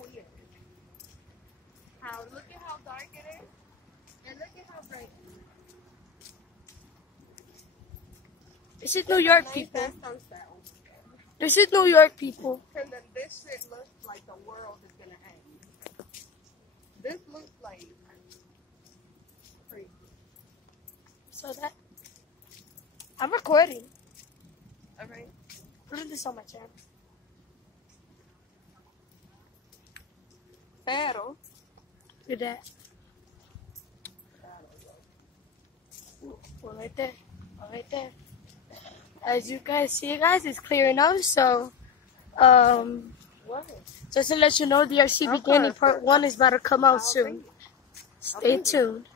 weird. Look at how dark it is, and look at how bright it is. This is New York, people. This is New York, people. And then this shit looks like the world is gonna end. This looks like crazy. So that I'm recording. Alright. Put this on my channel. Pero Look at that. One right there. One right there. As you guys see, guys, it's clear enough. So, just to let you know, the RC beginning part 1 is about to come out soon. Stay tuned.